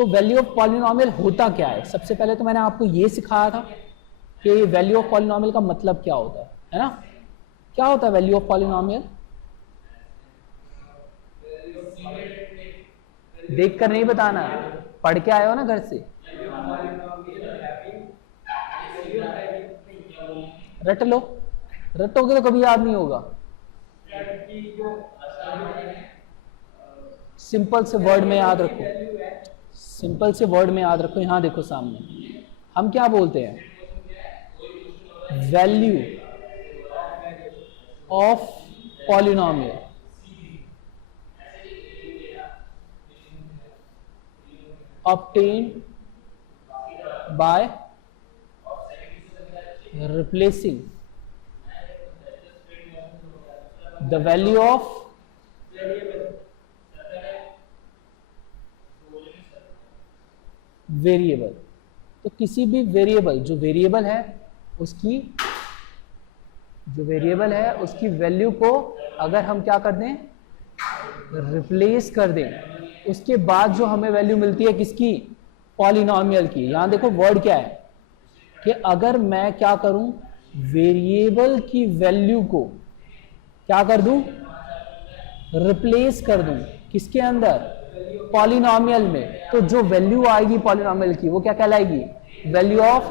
तो value of polynomial होता क्या है? सबसे पहले तो मैंने आपको ये सिखाया था कि वैल्यू ऑफ पॉलिनोमियल का मतलब क्या होता है ना? क्या होता है वैल्यू ऑफ पॉलिनोमियल? देख कर नहीं बताना, पढ़ के आए हो ना घर से, रट लो, रटोगे तो कभी याद नहीं होगा। सिंपल से वर्ड में याद रखो, सिंपल से वर्ड में याद रखो। यहां देखो सामने हम क्या बोलते हैं, value of polynomial obtained by replacing the value of variable. तो किसी भी वेरिएबल जो वेरिएबल है उसकी वैल्यू को अगर हम क्या कर दें, रिप्लेस कर दें, उसके बाद जो हमें वैल्यू मिलती है किसकी, पॉलिनोमियल की। यहां देखो वर्ड क्या है कि अगर मैं क्या करूं, वेरिएबल की वैल्यू को क्या कर दूं, रिप्लेस कर दूं किसके अंदर, पॉलिनोमियल में, तो जो वैल्यू आएगी पॉलिनोमियल की वो क्या कहलाएगी, वैल्यू ऑफ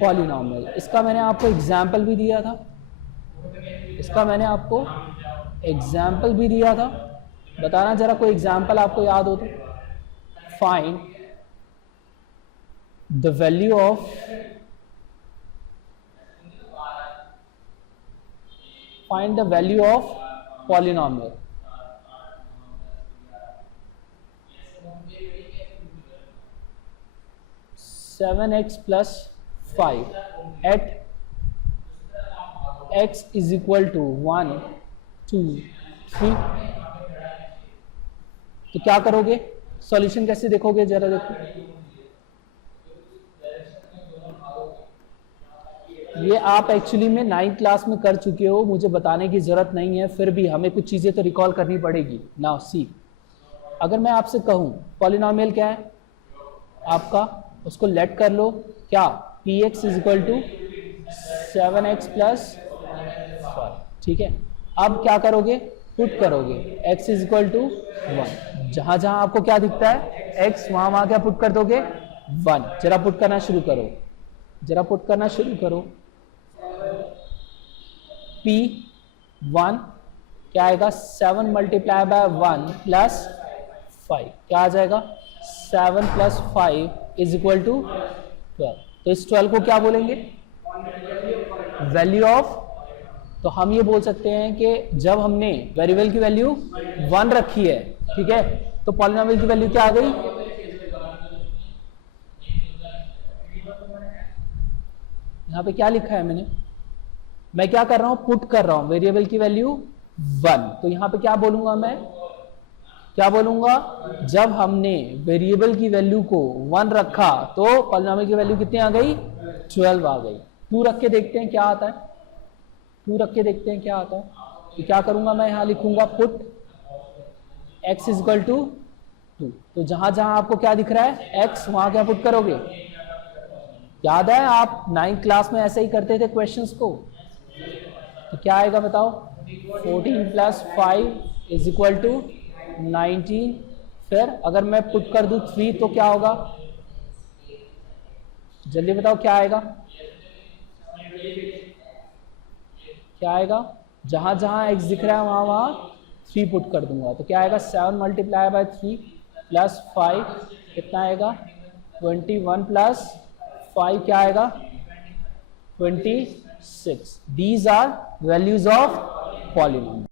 पॉलिनोमियल। इसका मैंने आपको एग्जाम्पल भी दिया था, बताना जरा कोई एग्जाम्पल आपको याद हो तो। Find the value of polynomial. Seven x plus 5 at x is equal to 1 2 3। तो क्या करोगे, सॉल्यूशन कैसे देखोगे, जरा देखो। ये आप एक्चुअली में 9th क्लास में कर चुके हो, मुझे बताने की जरूरत नहीं है, फिर भी हमें कुछ चीजें तो रिकॉल करनी पड़ेगी। नाउ सी, अगर मैं आपसे कहूं पॉलिनोमियल क्या है आपका, उसको लेट कर लो क्या, px is equal to 7x plus 5, ठीक है। अब क्या करोगे, पुट करोगे x इज इक्वल टू 1, जहां जहां आपको क्या दिखता है x, वहां क्या पुट कर दोगे 1। जरा पुट करना शुरू करो, p1 क्या आएगा, 7 मल्टीप्लाई बाय 1 प्लस 5, क्या आ जाएगा 7 प्लस 5 इज इक्वल टू 12। तो इस 12 को क्या बोलेंगे, वैल्यू ऑफ। तो हम ये बोल सकते हैं कि जब हमने वेरिएबल की वैल्यू 1 रखी है, ठीक है, तो पॉलिनोमियल की वैल्यू क्या आ गई, यहां पे क्या लिखा है मैं क्या कर रहा हूं, पुट कर रहा हूं वेरिएबल की वैल्यू 1। तो यहां पे क्या बोलूंगा, जब हमने वेरिएबल की वैल्यू को 1 रखा तो पॉलिनोमियल की वैल्यू कितनी आ गई, 12 आ गई। 2 रख के देखते हैं क्या आता है, तो क्या करूंगा मैं, यहां लिखूंगा put x is equal to 2। तो जहां जहां आपको क्या दिख रहा है x, वहां क्या पुट करोगे। याद है आप 9th क्लास में ऐसे ही करते थे क्वेश्चंस को। तो क्या आएगा बताओ, 14 प्लस 5 इज इक्वल टू 19। फिर अगर मैं पुट कर दूं 3 तो क्या होगा, जल्दी बताओ क्या आएगा, जहां जहां x दिख रहा है वहां 3 पुट कर दूंगा। तो क्या आएगा, 7 मल्टीप्लाई बाय 3 प्लस 5 कितना आएगा, 21 प्लस 5 क्या आएगा, 26। These are values of polynomial.